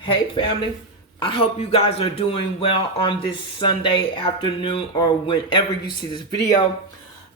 Hey family, I hope you guys are doing well on this Sunday afternoon or whenever you see this video.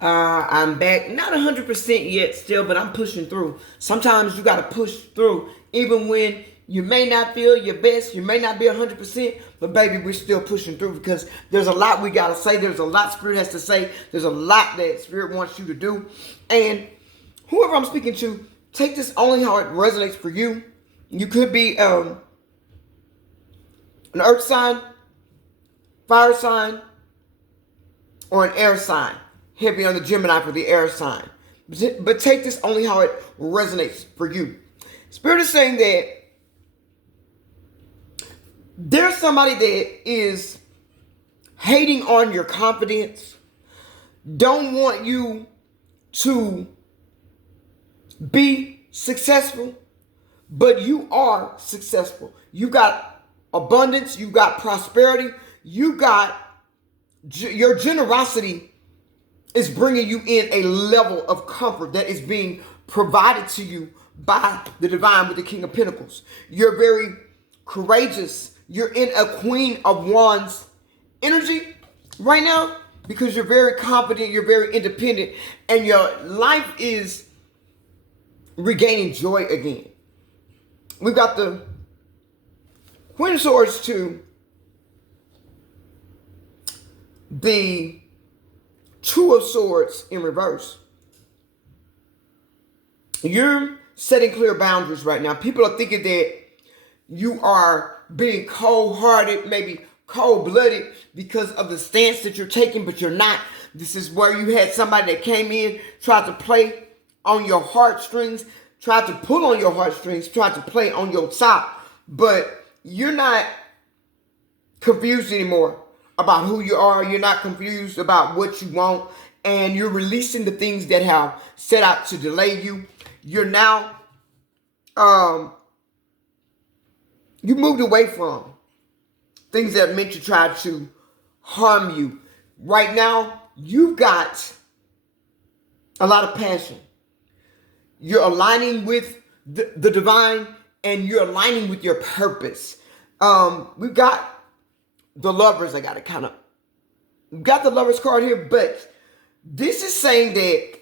I'm back, not 100% yet still, but I'm pushing through. Sometimes you gotta push through, even when you may not feel your best, you may not be 100%, but baby, we're still pushing through because there's a lot we gotta say, there's a lot Spirit has to say, there's a lot that Spirit wants you to do. And whoever I'm speaking to, take this only how it resonates for you. You could be an earth sign, fire sign, or an air sign. Heavy on the Gemini for the air sign. But take this only how it resonates for you. Spirit is saying that there's somebody that is hating on your confidence, don't want you to be successful, but you are successful. You got abundance, you got prosperity, you got your generosity is bringing you in a level of comfort that is being provided to you by the divine with the King of Pentacles. You're very courageous. You're in a Queen of Wands energy right now because you're very confident, you're very independent, and your life is regaining joy again. We've got the Queen of Swords to the Two of Swords in reverse. You're setting clear boundaries right now. People are thinking that you are being cold-hearted, maybe cold-blooded because of the stance that you're taking, but you're not. This is where you had somebody that came in, tried to play on your heartstrings, tried to pull on your heartstrings, tried to play on your top, but you're not confused anymore about who you are. You're not confused about what you want, and you're releasing the things that have set out to delay you. You're now, you moved away from things that meant to try to harm you. Right now, you've got a lot of passion. You're aligning with the divine, and you're aligning with your purpose. We've got the Lovers. I got to kind of got the Lovers card here, but this is saying that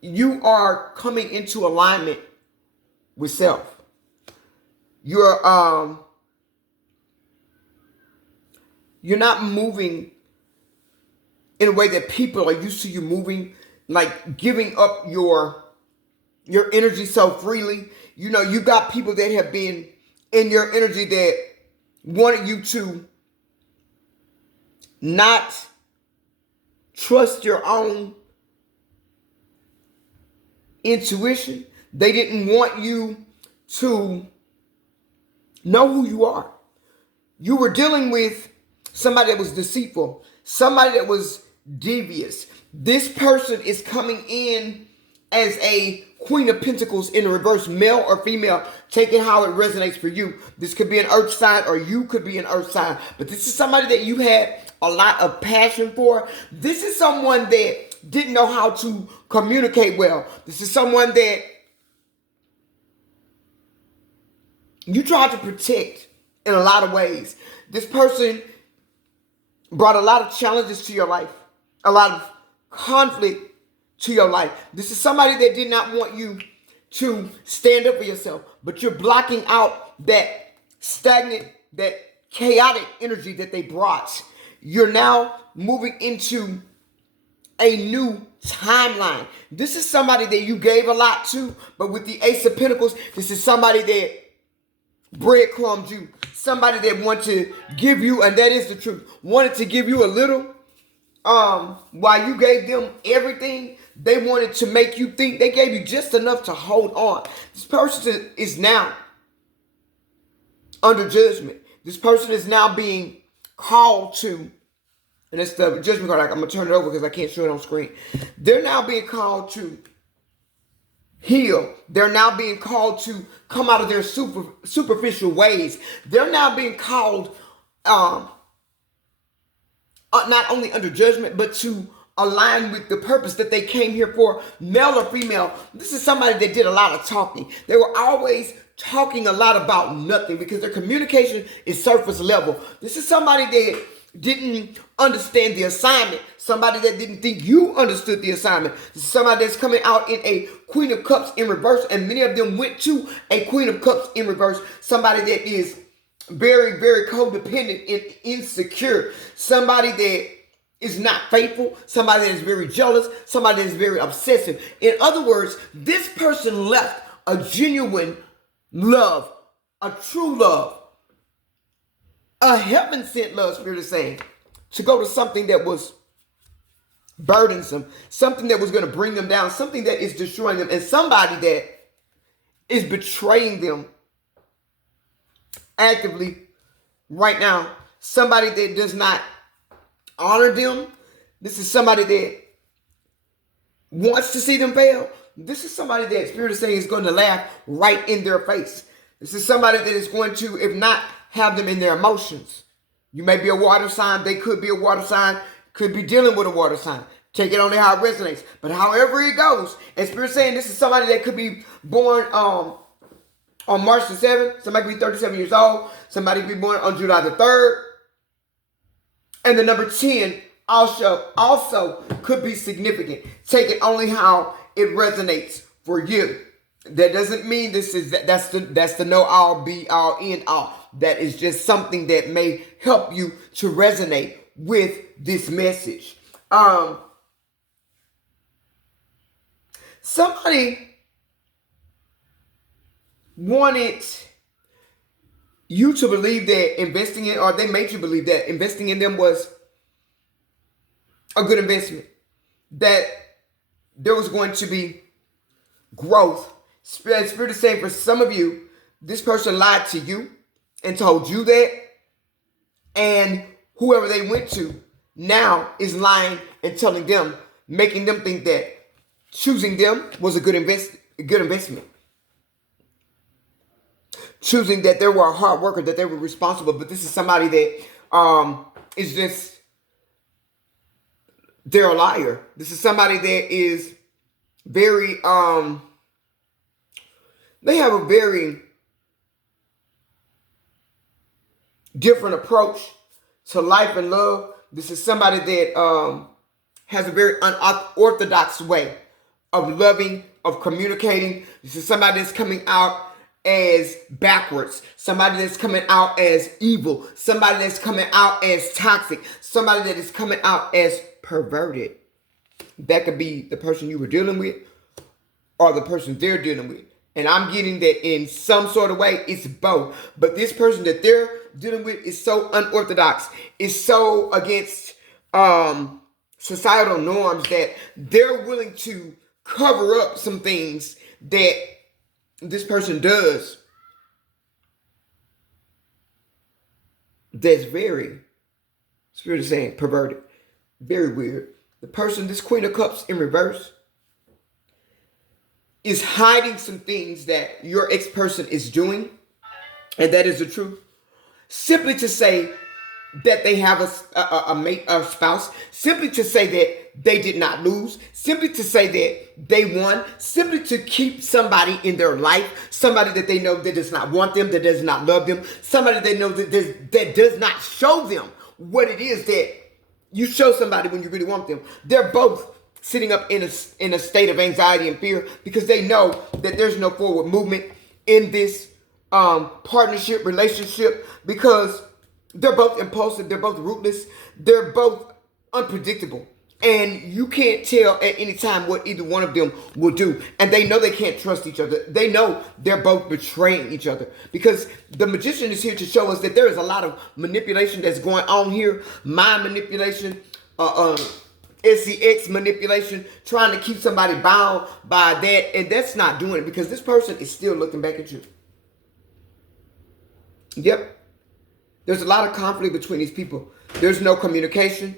you are coming into alignment with self. You're not moving in a way that people are used to you moving, like giving up your energy so freely. You know, you got people that have been in your energy that wanted you to not trust your own intuition. They didn't want you to know who you are. You were dealing with somebody that was deceitful, somebody that was devious. This person is coming in as a Queen of Pentacles in reverse, male or female, taking how it resonates for you. This could be an earth sign, or you could be an earth sign, but this is somebody that you had a lot of passion for. This is someone that didn't know how to communicate well. This is someone that you tried to protect in a lot of ways. This person brought a lot of challenges to your life, a lot of conflict to your life. This is somebody that did not want you to stand up for yourself, but you're blocking out that stagnant, that chaotic energy that they brought. You're now moving into a new timeline. This is somebody that you gave a lot to, but with the Ace of Pentacles, this is somebody that breadcrumbed you. Somebody that wanted to give you, and that is the truth, wanted to give you a little, while you gave them everything. They wanted to make you think they gave you just enough to hold on. This person is now under judgment. This person is now being called to, and it's the judgment card. I'm going to turn it over because I can't show it on screen. They're now being called to heal. They're now being called to come out of their superficial ways. They're now being called not only under judgment, but to align with the purpose that they came here for, male or female. This is somebody that did a lot of talking. They were always talking a lot about nothing because their communication is surface level. This is somebody that didn't understand the assignment. Somebody that didn't think you understood the assignment. This is somebody that's coming out in a Queen of Cups in reverse, and many of them went to a Queen of Cups in reverse. Somebody that is very, very codependent and insecure. Somebody that is not faithful. Somebody that is very jealous. Somebody that is very obsessive. In other words, this person left a genuine love, a true love, a heaven-sent love, Spirit is saying, to go to something that was burdensome, something that was going to bring them down, something that is destroying them, and somebody that is betraying them actively right now. Somebody that does not honor them. This is somebody that wants to see them fail. This is somebody that Spirit is saying is going to laugh right in their face. This is somebody that is going to, if not, have them in their emotions. You may be a water sign. They could be a water sign. Could be dealing with a water sign. Take it only how it resonates. But however it goes, and Spirit is saying this is somebody that could be born on March the 7th. Somebody could be 37 years old. Somebody could be born on July the 3rd. And the number 10 also could be significant. Take it only how it resonates for you. That doesn't mean that's the know all, be all, end all. That is just something that may help you to resonate with this message. Somebody wanted you to believe that investing in, or they made you believe that investing in them was a good investment. That there was going to be growth. Spirit is saying for some of you, this person lied to you and told you that, and whoever they went to now is lying and telling them, making them think that choosing them was a good investment. Choosing that they were a hard worker, that they were responsible, but this is somebody that is just, they're a liar. This is somebody that is very, they have a very different approach to life and love. This is somebody that has a very unorthodox way of loving, of communicating. This is somebody that's coming out as backwards, somebody that's coming out as evil, somebody that's coming out as toxic, somebody that is coming out as perverted. That could be the person you were dealing with or the person they're dealing with. And I'm getting that in some sort of way, it's both. But this person that they're dealing with is so unorthodox, is so against societal norms that they're willing to cover up some things that this person does that's very, Spirit is saying, perverted. Very weird. The person, this Queen of Cups in reverse, is hiding some things that your ex-person is doing, and that is the truth. Simply to say that they have a mate or spouse, simply to say that they did not lose, simply to say that they won, simply to keep somebody in their life, somebody that they know that does not want them, that does not love them, somebody they know that does not show them what it is that you show somebody when you really want them. They're both sitting up in a state of anxiety and fear because they know that there's no forward movement in this partnership, relationship, because they're both impulsive, they're both ruthless, they're both unpredictable. And you can't tell at any time what either one of them will do. And they know they can't trust each other. They know they're both betraying each other. Because the magician is here to show us that there is a lot of manipulation that's going on here. Mind manipulation, SCX manipulation, trying to keep somebody bound by that. And that's not doing it because this person is still looking back at you. Yep. There's a lot of conflict between these people. There's no communication.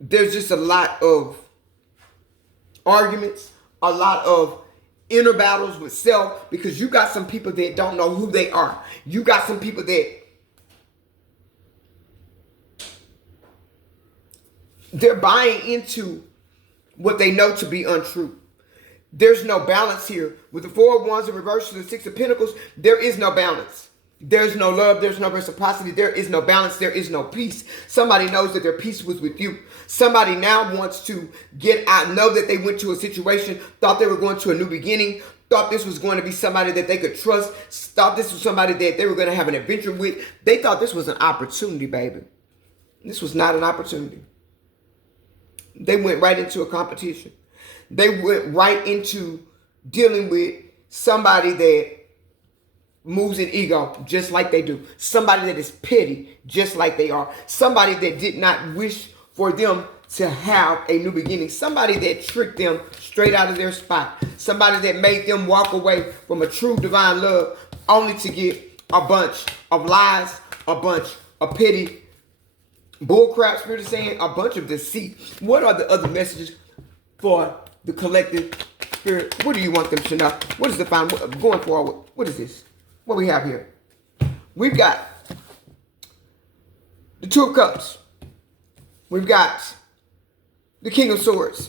There's just a lot of arguments, a lot of inner battles with self, because you got some people that don't know who they are. You got some people that They're buying into what they know to be untrue. There's no balance here. With the Four of Wands in reverse to the Six of Pentacles, there is no balance. There's no love. There's no reciprocity. There is no balance. There is no peace. Somebody knows that their peace was with you. Somebody now wants to get out, know that they went to a situation, thought they were going to a new beginning, thought this was going to be somebody that they could trust, thought this was somebody that they were going to have an adventure with. They thought this was an opportunity, baby. This was not an opportunity. They went right into a competition. They went right into dealing with somebody that moves in ego just like they do. Somebody that is petty just like they are. Somebody that did not wish for them to have a new beginning. Somebody that tricked them straight out of their spot. Somebody that made them walk away from a true divine love only to get a bunch of lies, a bunch of petty bullcrap, Spirit is saying, a bunch of deceit. What are the other messages for the collective Spirit? What do you want them to know? What is the final, going forward? What is this? What we have here? We've got the Two of Cups. We've got the King of Swords.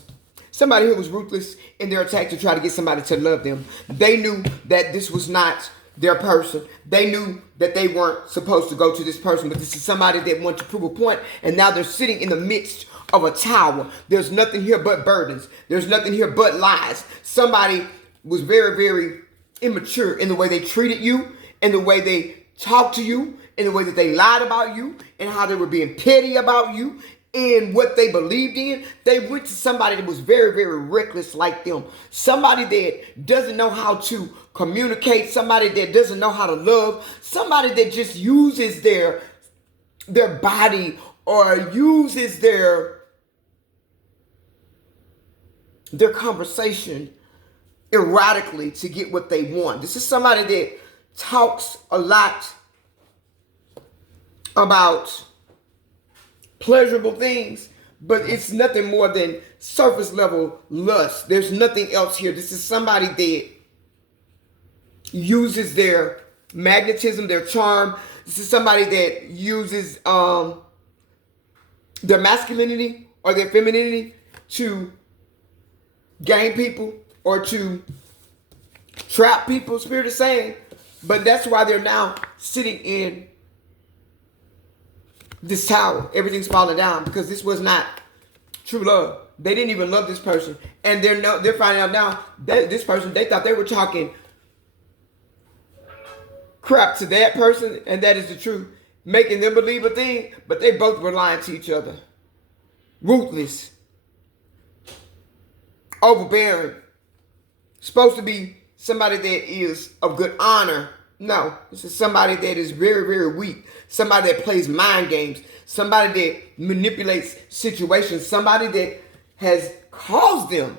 Somebody who was ruthless in their attack to try to get somebody to love them. They knew that this was not their person. They knew that they weren't supposed to go to this person, but this is somebody that wanted to prove a point, and now they're sitting in the midst of a tower. There's nothing here but burdens. There's nothing here but lies. Somebody was very, very immature in the way they treated you, in the way they talked to you, in the way that they lied about you, and how they were being petty about you, and what they believed in. They went to somebody that was very, very reckless like them. Somebody that doesn't know how to communicate. Somebody that doesn't know how to love. Somebody that just uses their body or uses their conversation erratically to get what they want. This is somebody that talks a lot about pleasurable things, but it's nothing more than surface level lust. There's nothing else here. This is somebody that uses their magnetism, their charm. This is somebody that uses their masculinity or their femininity to gain people or to trap people, Spirit is saying. But that's why they're now sitting in this tower. Everything's falling down because this was not true love. They didn't even love this person. And they're finding out now that this person, they thought they were talking crap to that person, and that is the truth. Making them believe a thing, but they both were lying to each other. Ruthless. Overbearing. Supposed to be somebody that is of good honor. No, this is somebody that is very, very weak. Somebody that plays mind games. Somebody that manipulates situations. Somebody that has caused them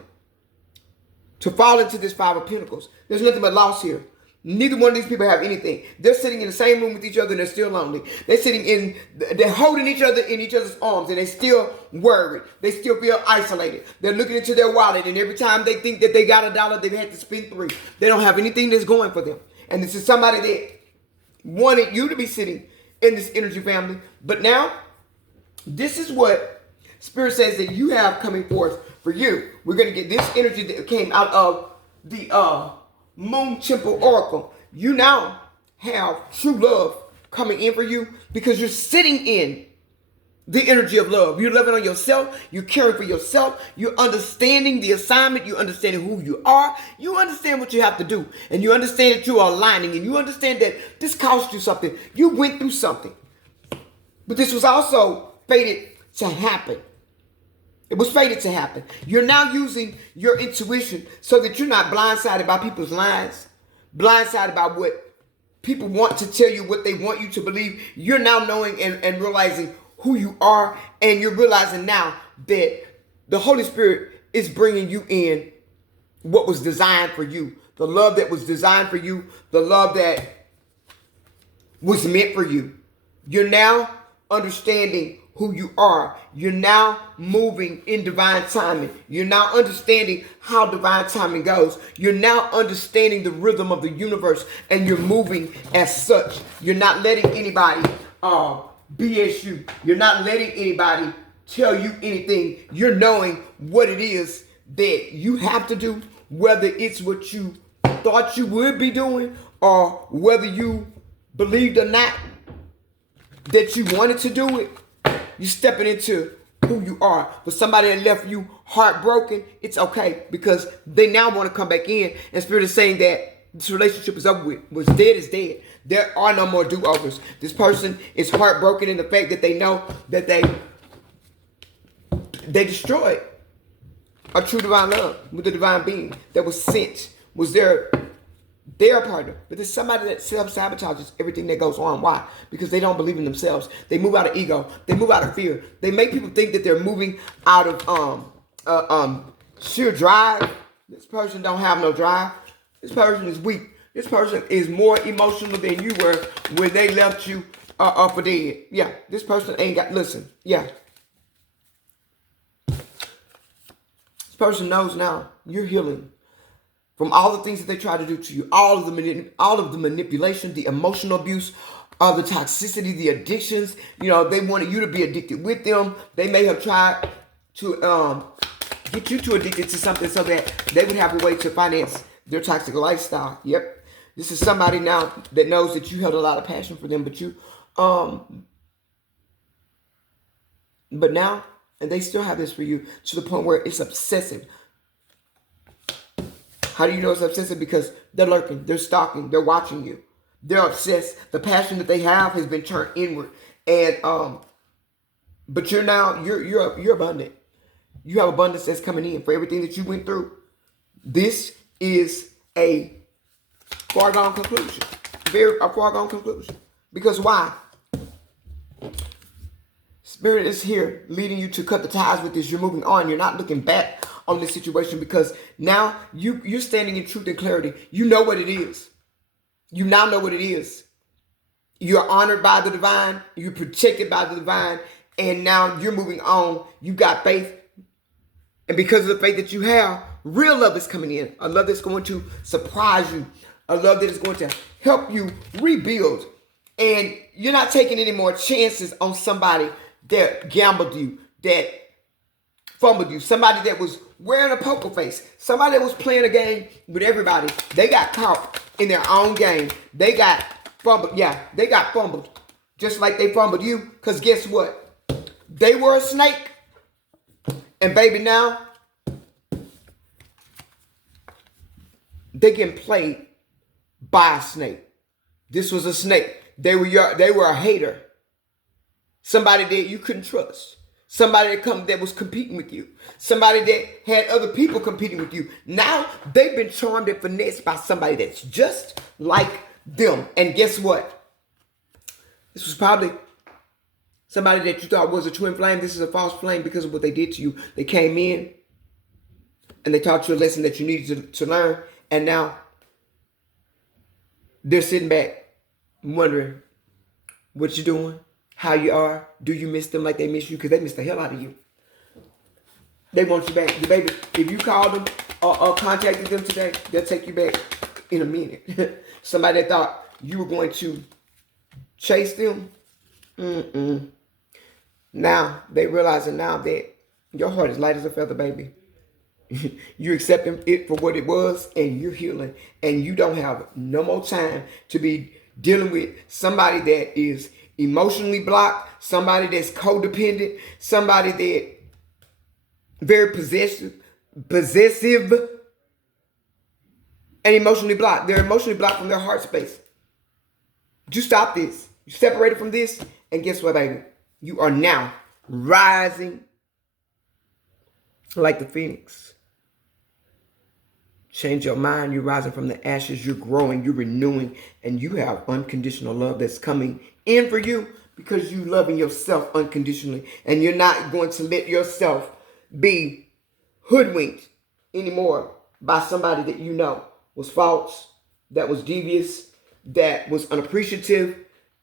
to fall into this Five of Pentacles. There's nothing but loss here. Neither one of these people have anything. They're sitting in the same room with each other and they're still lonely. They're holding each other in each other's arms and they still worried. They still feel isolated. They're looking into their wallet and every time they think that they got $1, they've had to spend 3. They don't have anything that's going for them. And this is somebody that wanted you to be sitting in this energy family. But now, this is what Spirit says that you have coming forth for you. We're going to get this energy that came out of the Moon Temple Oracle. You now have true love coming in for you because you're sitting in the energy of love. You're loving on yourself. You're caring for yourself. You're understanding the assignment. You're understanding who you are. You understand what you have to do. And you understand that you are aligning. And you understand that this cost you something. You went through something. But this was also fated to happen. It was fated to happen. You're now using your intuition so that you're not blindsided by people's lies. Blindsided by what people want to tell you, what they want you to believe. You're now knowing and realizing who you are, and you're realizing now that the Holy Spirit is bringing you in what was designed for you, the love that was designed for you, the love that was meant for you. You're now understanding who you are. You're now moving in divine timing. You're now understanding how divine timing goes. You're now understanding the rhythm of the universe, and you're moving as such. You're not letting anybody BS you. You're not letting anybody tell you anything. You're knowing what it is that you have to do, whether it's what you thought you would be doing or whether you believed or not that you wanted to do it. You're stepping into who you are. But somebody that left you heartbroken, it's okay, because they now want to come back in, and Spirit is saying that this relationship is over with. What's dead is dead. There are no more do-overs. This person is heartbroken in the fact that they know that they destroyed a true divine love with the divine being that was sent, was their partner. But there's somebody that self-sabotages everything that goes on. Why? Because they don't believe in themselves. They move out of ego. They move out of fear. They make people think that they're moving out of sheer drive. This person don't have no drive. This person is weak. This person is more emotional than you were when they left you for dead. Yeah, this person ain't got, listen, yeah. This person knows now you're healing from all the things that they try to do to you, all of the manipulation, the emotional abuse, the toxicity, the addictions. You know, they wanted you to be addicted with them. They may have tried to get you too addicted to something so that they would have a way to finance their toxic lifestyle. Yep. This is somebody now that knows that you held a lot of passion for them, but now, and they still have this for you to the point where it's obsessive. How do you know it's obsessive? Because they're lurking, they're stalking, they're watching you. They're obsessed. The passion that they have has been turned inward. And but you're abundant. You have abundance that's coming in for everything that you went through. This is a foregone conclusion. A foregone conclusion. Because why? Spirit is here leading you to cut the ties with this. You're moving on. You're not looking back on this situation, because now you're standing in truth and clarity. You know what it is. You now know what it is. You're honored by the divine. You're protected by the divine. And now you're moving on. You got faith. And because of the faith that you have, real love is coming in. A love that's going to surprise you. A love that is going to help you rebuild. And you're not taking any more chances on somebody that gambled you, that fumbled you, somebody that was wearing a poker face, somebody that was playing a game with everybody. They got caught in their own game. They got fumbled. Yeah, they got fumbled. Just like they fumbled you. Because guess what? They were a snake. And baby, now they getting played by a snake. This was a snake. They were a hater. Somebody that you couldn't trust. Somebody that was competing with you. Somebody that had other people competing with you. Now they've been charmed and finessed by somebody that's just like them. And guess what? This was probably somebody that you thought was a twin flame. This is a false flame because of what they did to you. They came in and they taught you a lesson that you needed to learn. And now they're sitting back wondering what you're doing, how you are. Do you miss them like they miss you? Because they miss the hell out of you. They want you back. Baby, if you called them or contacted them today, they'll take you back in a minute. Somebody that thought you were going to chase them. Now, they realizing now that your heart is light as a feather, baby. You're accepting it for what it was, and you're healing. And you don't have no more time to be dealing with somebody that is emotionally blocked, somebody that's codependent, somebody that very possessive and emotionally blocked. They're emotionally blocked from their heart space. You stop this. You separated from this, and guess what, baby? You are now rising like the phoenix. Change your mind. You're rising from the ashes. You're growing. You're renewing. And you have unconditional love that's coming in for you because you loving yourself unconditionally. And you're not going to let yourself be hoodwinked anymore by somebody that you know was false, that was devious, that was unappreciative,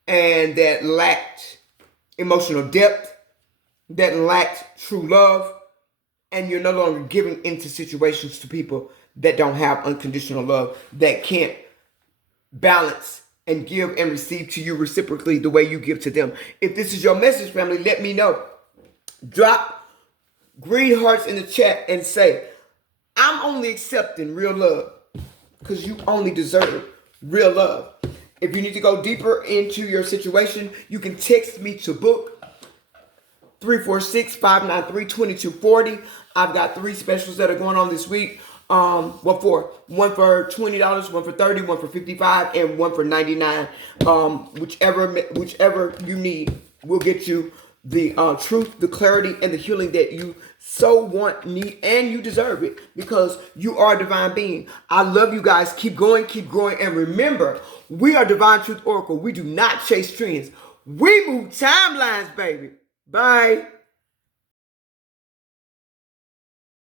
and that lacked emotional depth, that lacked true love. And you're no longer giving into situations to people that don't have unconditional love, that can't balance and give and receive to you reciprocally the way you give to them. If this is your message, family, let me know. Drop green hearts in the chat and say, I'm only accepting real love because you only deserve real love. If you need to go deeper into your situation, you can text me to book 346-593-2240. I've got 3 specials that are going on this week. What for? One for $20, one for $30, one for $55, and one for $99. Whichever you need will get you the truth, the clarity, and the healing that you so want, need, and you deserve it because you are a divine being. I love you guys. Keep going, keep growing, and remember, we are Divine Truth Oracle. We do not chase trends. We move timelines, baby. Bye.